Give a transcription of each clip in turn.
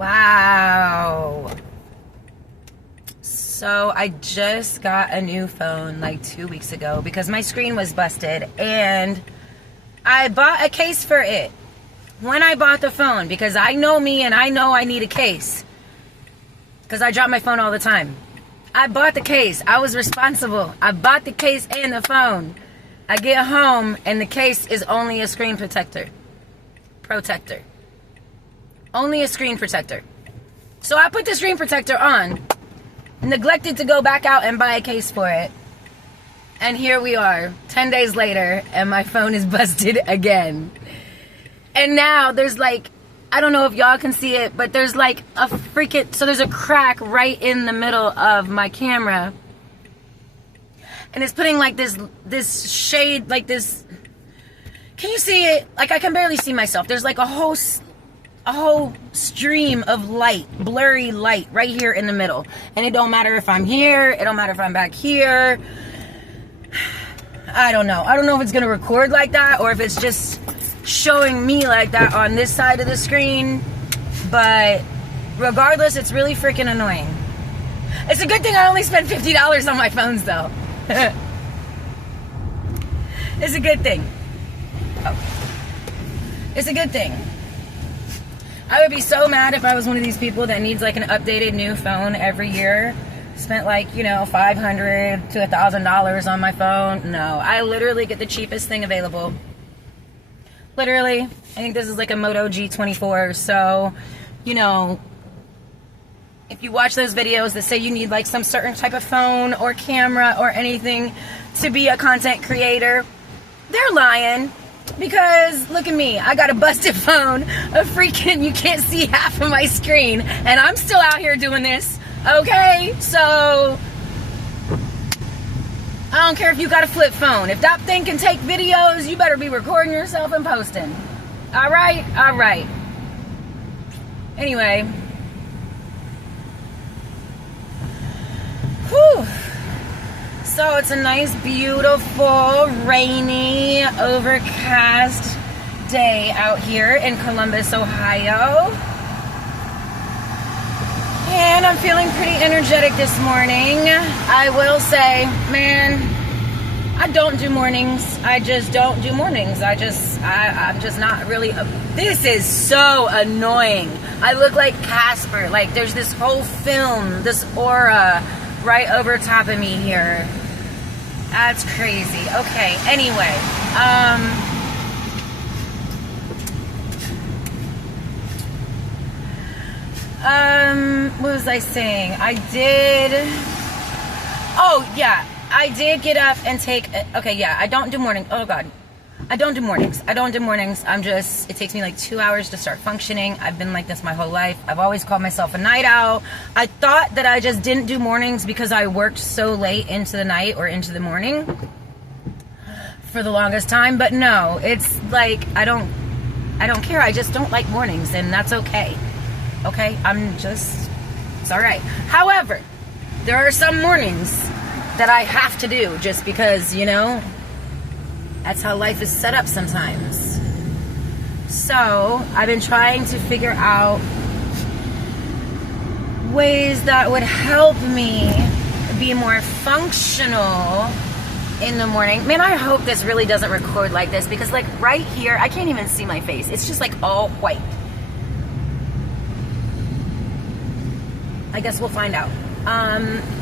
Wow. So I just got a new phone like 2 weeks ago because my screen was busted, and I bought a case for it when I bought the phone because I know me and I know I need a case because I drop my phone all the time. I bought the case. I was responsible. I bought the case and the phone. I get home and the case is only a screen protector. Only a screen protector. So I put the screen protector on, neglected to go back out and buy a case for it. And here we are, 10 days later, and my phone is busted again. And now there's like, I don't know if y'all can see it, but there's like a freaking, so there's a crack right in the middle of my camera. And it's putting like this shade, like this, can you see it? Like I can barely see myself. There's like a whole stream of light, blurry light right here in the middle. And it don't matter if I'm here, it don't matter if I'm back here. I don't know. I don't know if it's gonna record like that or if it's just showing me like that on this side of the screen. But regardless, it's really freaking annoying. It's a good thing I only spent $50 on my phones though. It's a good thing. Oh. It's a good thing. I would be so mad if I was one of these people that needs like an updated new phone every year. Spent like, you know, $500 to $1,000 on my phone. No, I literally get the cheapest thing available. Literally. I think this is like a Moto G24. So, you know, if you watch those videos that say you need like some certain type of phone or camera or anything to be a content creator, they're lying. Because look at me, I got a busted phone, a freaking, you can't see half of my screen, and I'm still out here doing this, okay? So, I don't care if you got a flip phone. If that thing can take videos, you better be recording yourself and posting. Alright? Alright. Anyway. Whew. So it's a nice, beautiful, rainy, overcast day out here in Columbus, Ohio. And I'm feeling pretty energetic this morning. I will say, man, I don't do mornings. I just don't do mornings. I'm just not really, this is so annoying. I look like Casper. Like there's this whole film, this aura right over top of me here. That's crazy. Okay, anyway. What was I saying? I did get up and take, okay, yeah, I don't do morning. Oh God. I don't do mornings. It takes me like 2 hours to start functioning. I've been like this my whole life. I've always called myself a night owl. I thought that I just didn't do mornings because I worked so late into the night or into the morning for the longest time. But no, it's like, I don't care. I just don't like mornings, and that's okay. Okay? It's all right. However, there are some mornings that I have to do just because, you know, that's how life is set up sometimes. So, I've been trying to figure out ways that would help me be more functional in the morning. Man, I hope this really doesn't record like this because like right here, I can't even see my face. It's just like all white. I guess we'll find out.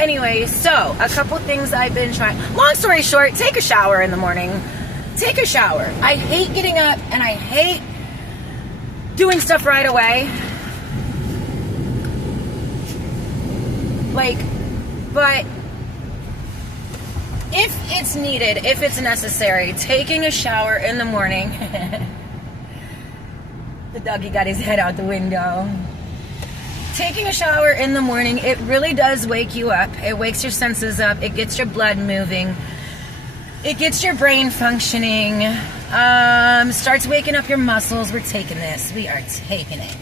Anyway, so a couple things I've been trying. Long story short, take a shower in the morning. Take a shower. I hate getting up and I hate doing stuff right away. Like, but if it's needed, if it's necessary, taking a shower in the morning. The doggy got his head out the window. Taking a shower in the morning, it really does wake you up. It wakes your senses up. It gets your blood moving. It gets your brain functioning. Starts waking up your muscles. We're taking this. We are taking it.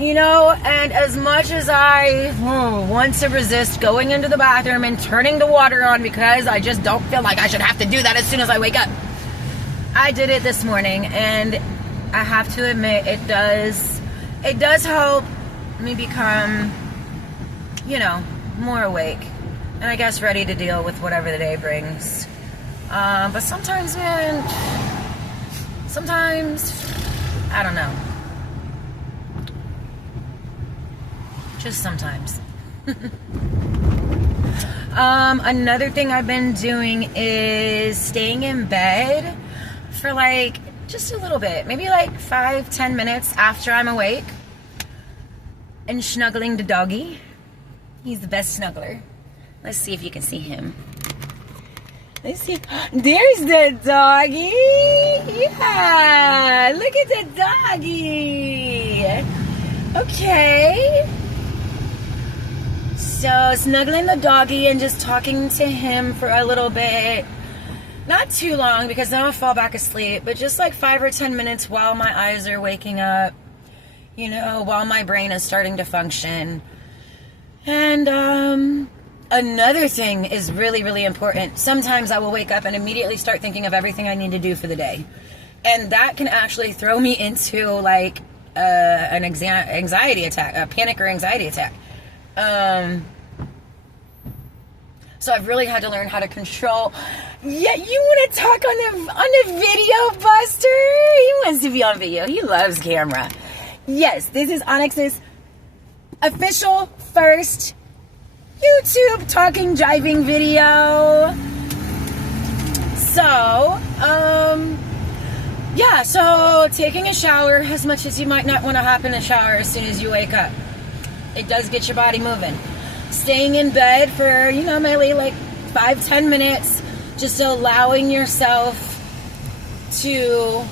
You know, and as much as I want to resist going into the bathroom and turning the water on because I just don't feel like I should have to do that as soon as I wake up, I did it this morning, and I have to admit, it does help me become, you know, more awake. And I guess ready to deal with whatever the day brings. But sometimes, man, I don't know. Just sometimes. Another thing I've been doing is staying in bed for like just a little bit, maybe like 5-10 minutes after I'm awake, and snuggling the doggy. He's the best snuggler. Let's see if you can see him. Let's see. There's the doggy. Yeah, look at the doggy. Okay. So snuggling the doggy and just talking to him for a little bit. Not too long, because then I'll fall back asleep, but just like 5 or 10 minutes while my eyes are waking up, you know, while my brain is starting to function. And another thing is really, really important. Sometimes I will wake up and immediately start thinking of everything I need to do for the day. And that can actually throw me into like an anxiety attack, a panic or anxiety attack. So I've really had to learn how to control. Yeah, you want to talk on the video, Buster? He wants to be on video. He loves camera. Yes, this is Onyx's official first YouTube talking driving video. So, yeah, so taking a shower, as much as you might not want to hop in a shower as soon as you wake up, it does get your body moving. Staying in bed for, you know, maybe like 5-10 minutes, just allowing yourself to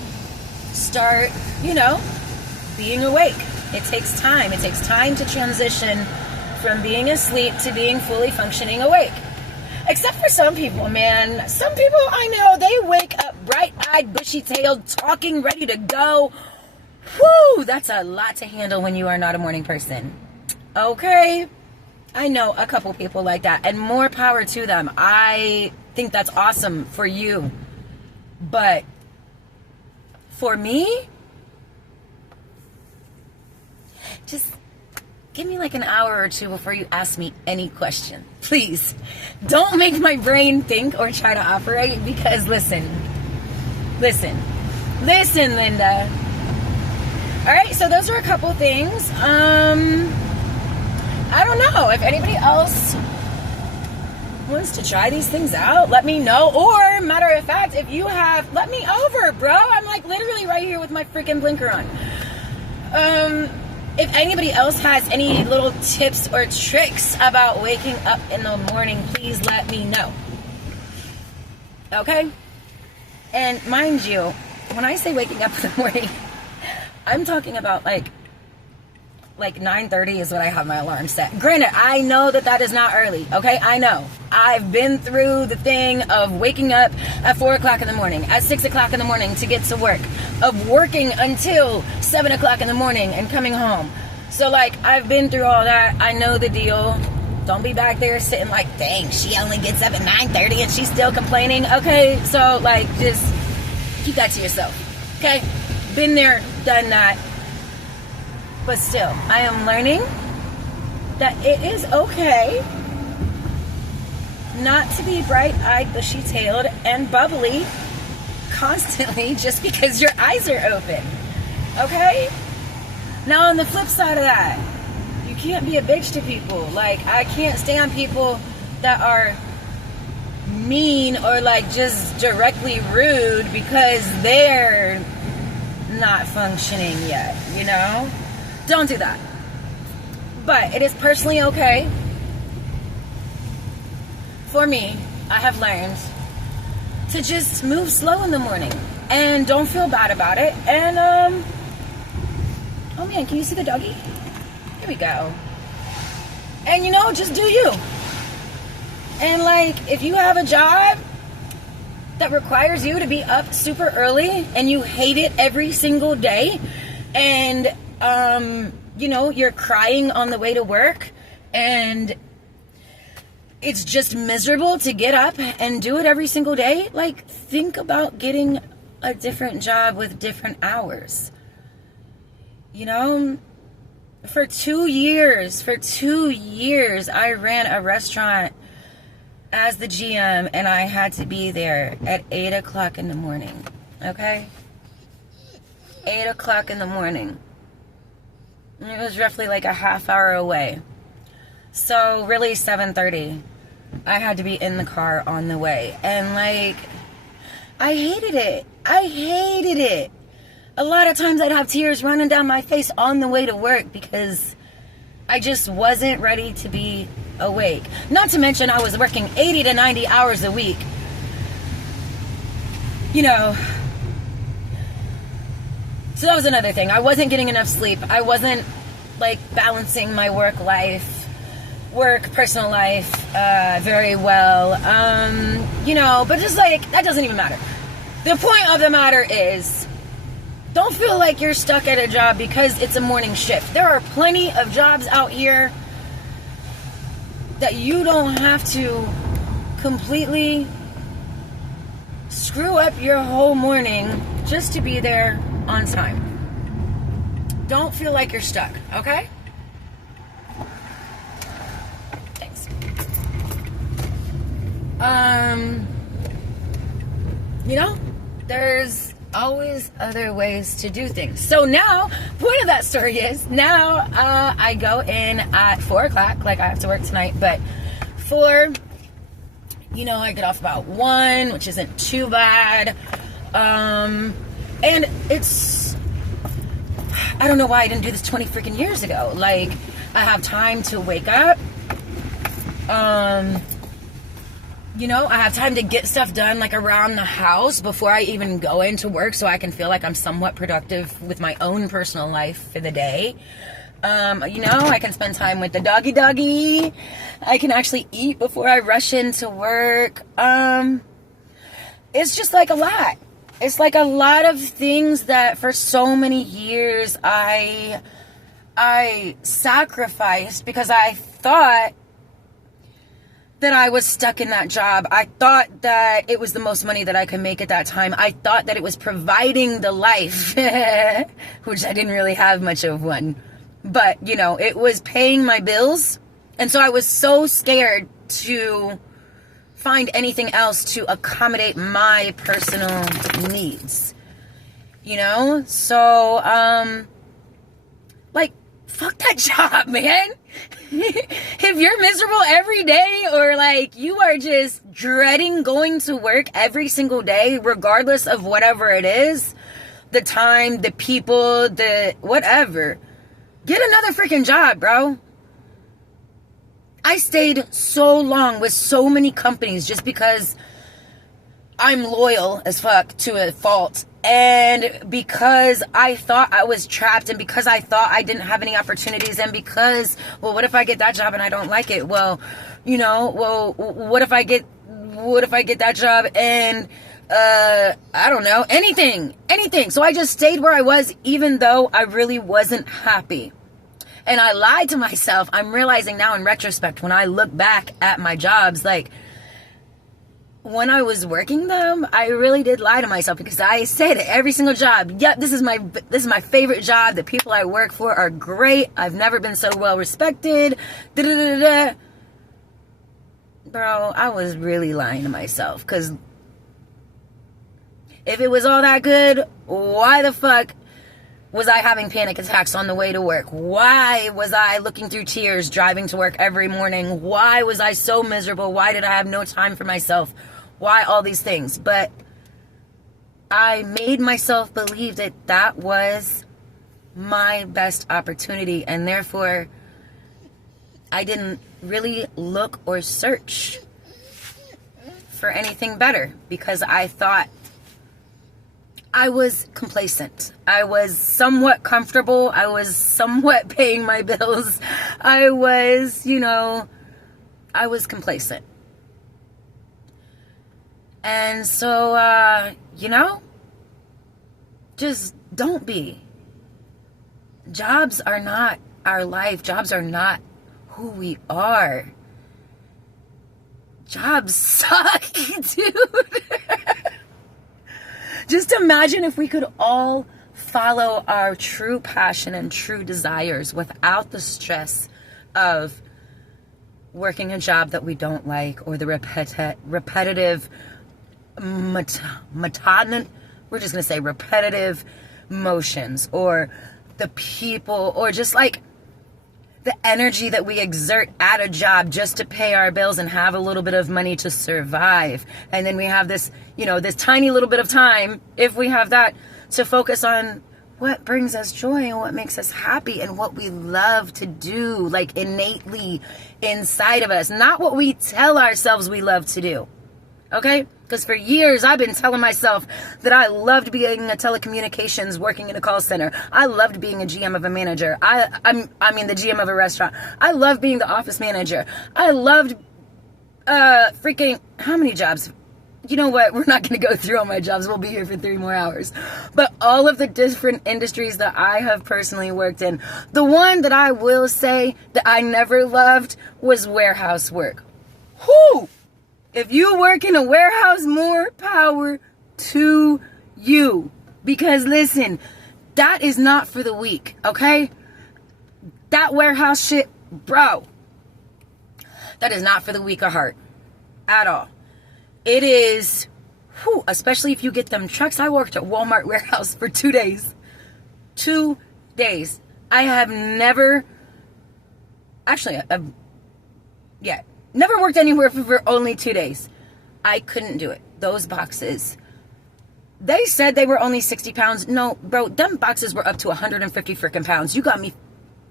start, you know, being awake. It takes time. It takes time to transition from being asleep to being fully functioning awake. Except for some people, man. Some people I know, they wake up bright-eyed, bushy-tailed, talking, ready to go. Whew, that's a lot to handle when you are not a morning person. Okay? I know a couple people like that, and more power to them. I think that's awesome for you. But for me, just give me like an hour or two before you ask me any question. Please, don't make my brain think or try to operate, because listen, Linda. All right, so those are a couple things. I don't know if anybody else wants to try these things out. Let me know. Or, matter of fact, if you have, let me over, bro. I'm like literally right here with my freaking blinker on. If anybody else has any little tips or tricks about waking up in the morning, please let me know. Okay? And mind you, when I say waking up in the morning, I'm talking about like 9:30 is what I have my alarm set. Granted, I know that is not early, okay? I know. I've been through the thing of waking up at 4 o'clock in the morning, at 6 o'clock in the morning to get to work, of working until 7 o'clock in the morning and coming home. So, like, I've been through all that. I know the deal. Don't be back there sitting like, dang, she only gets up at 9:30 and she's still complaining. Okay, so, like, just keep that to yourself, okay? Been there, done that. But still, I am learning that it is okay not to be bright-eyed, bushy-tailed, and bubbly constantly just because your eyes are open. Okay? Now, on the flip side of that, you can't be a bitch to people. Like, I can't stand people that are mean or, like, just directly rude because they're not functioning yet, you know? Don't do that. But it is personally okay. For me, I have learned to just move slow in the morning and don't feel bad about it. And, oh man, can you see the doggy? Here we go. And you know, just do you. And like, if you have a job that requires you to be up super early and you hate it every single day, and you know, you're crying on the way to work and it's just miserable to get up and do it every single day, like, think about getting a different job with different hours. You know, for 2 years, I ran a restaurant as the GM, and I had to be there at 8 o'clock in the morning, okay? 8 o'clock in the morning. And it was roughly like a half hour away. So really 7:30, I had to be in the car on the way. And like, I hated it. A lot of times I'd have tears running down my face on the way to work because I just wasn't ready to be awake. Not to mention I was working 80 to 90 hours a week. You know, so that was another thing. I wasn't getting enough sleep. I wasn't like balancing my personal life very well. You know, but just like, that doesn't even matter. The point of the matter is, don't feel like you're stuck at a job because it's a morning shift. There are plenty of jobs out here that you don't have to completely screw up your whole morning just to be there on time. Don't feel like you're stuck, okay? Thanks. You know, there's always other ways to do things. So now, point of that story is, now I go in at 4 o'clock, like I have to work tonight, but 4, you know, I get off about 1, which isn't too bad. And it's, I don't know why I didn't do this 20 freaking years ago. Like, I have time to wake up. You know, I have time to get stuff done, like, around the house before I even go into work, so I can feel like I'm somewhat productive with my own personal life for the day. You know, I can spend time with the doggy. I can actually eat before I rush into work. It's just like a lot. It's like a lot of things that for so many years I sacrificed because I thought that I was stuck in that job. I thought that it was the most money that I could make at that time. I thought that it was providing the life, which I didn't really have much of one. But, you know, it was paying my bills. And so I was so scared to find anything else to accommodate my personal needs. You know? So, like, fuck that job, man. If you're miserable every day, or like you are just dreading going to work every single day, regardless of whatever it is, the time, the people, the whatever, get another freaking job, bro. I stayed so long with so many companies just because I'm loyal as fuck to a fault. And because I thought I was trapped, and because I thought I didn't have any opportunities, and because, well, what if I get that job and I don't like it? Well, you know, well, what if I get that job and, I don't know, anything. So I just stayed where I was, even though I really wasn't happy. And I lied to myself. I'm realizing now in retrospect, when I look back at my jobs, like, when I was working them, I really did lie to myself, because I said at every single job, yep, this is my favorite job. The people I work for are great. I've never been so well respected. Bro, I was really lying to myself, because if it was all that good, why the fuck was I having panic attacks on the way to work? Why was I looking through tears driving to work every morning? Why was I so miserable? Why did I have no time for myself? Why all these things? But I made myself believe that that was my best opportunity, and therefore I didn't really look or search for anything better, because I thought I was complacent. I was somewhat comfortable. I was somewhat paying my bills. I was, you know, I was complacent. And so, you know, just don't be. Jobs are not our life. Jobs are not who we are. Jobs suck, dude. Just imagine if we could all follow our true passion and true desires without the stress of working a job that we don't like, or the repetitive, we're just going to say repetitive motions, or the people, or just like the energy that we exert at a job just to pay our bills and have a little bit of money to survive. And then we have this, this tiny little bit of time, if we have that, to focus on what brings us joy and what makes us happy and what we love to do, like innately inside of us, not what we tell ourselves we love to do. Okay? Because for years, I've been telling myself that I loved being a telecommunications, working in a call center. I loved being a GM of a manager. I mean, the GM of a restaurant. I loved being the office manager. I loved how many jobs? You know what? We're not going to go through all my jobs. We'll be here for 3 more hours. But all of the different industries that I have personally worked in, the one that I will say that I never loved was warehouse work. Whoo! If you work in a warehouse, more power to you. Because listen, that is not for the weak, okay? That warehouse shit, bro, that is not for the weak of heart at all. It is, especially if you get them trucks. I worked at Walmart warehouse for 2 days. 2 days. I have never, never worked anywhere for only 2 days. I couldn't do it. Those boxes, they said they were only 60 pounds. No, bro, them boxes were up to 150 freaking pounds. You got me.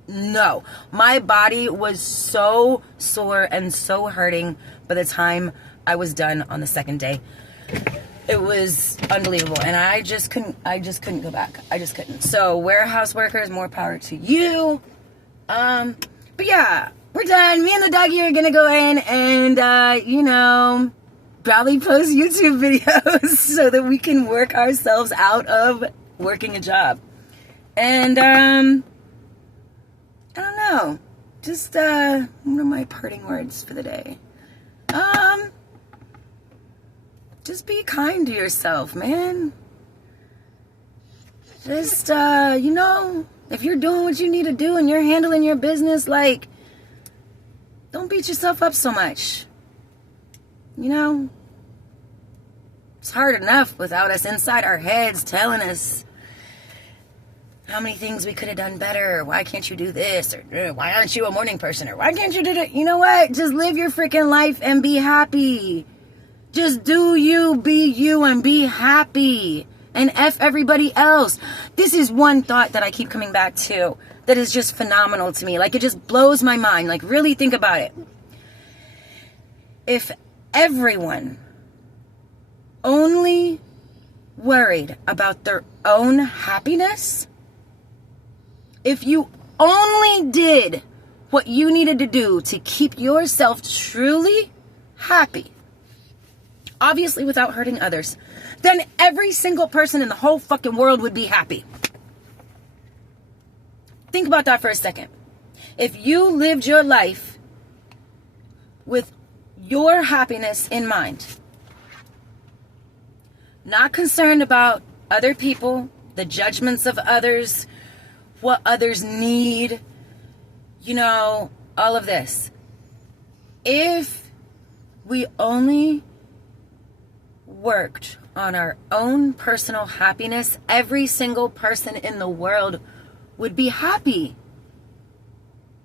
No, my body was so sore and so hurting by the time I was done on the second day. It was unbelievable. And I just couldn't go back. I just couldn't. So warehouse workers, more power to you. But yeah, we're done. Me and the doggy are going to go in and, probably post YouTube videos so that we can work ourselves out of working a job. And, I don't know. Just, what are my parting words for the day? Just be kind to yourself, man. Just, if you're doing what you need to do and you're handling your business, like, don't beat yourself up so much. It's hard enough without us inside our heads telling us how many things we could have done better, or why can't you do this, or why aren't you a morning person, or why can't you do that? You know what? Just live your freaking life and be happy. Just do you, be you, and be happy. And F everybody else. This is one thought that I keep coming back to that is just phenomenal to me. Like, it just blows my mind. Like, really think about it. If everyone only worried about their own happiness, if you only did what you needed to do to keep yourself truly happy, obviously without hurting others, then every single person in the whole fucking world would be happy. Think about that for a second. If you lived your life with your happiness in mind, not concerned about other people, the judgments of others, what others need, all of this. If we only worked on our own personal happiness, every single person in the world would be happy.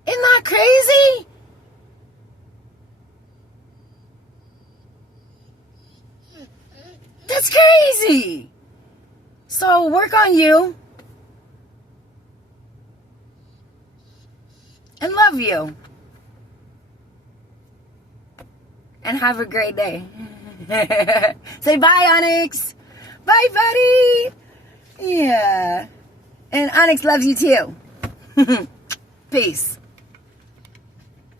Isn't that crazy? That's crazy. So work on you and love you and have a great day. Say bye, Onyx. Bye, buddy. Yeah. And Onyx loves you too. Peace.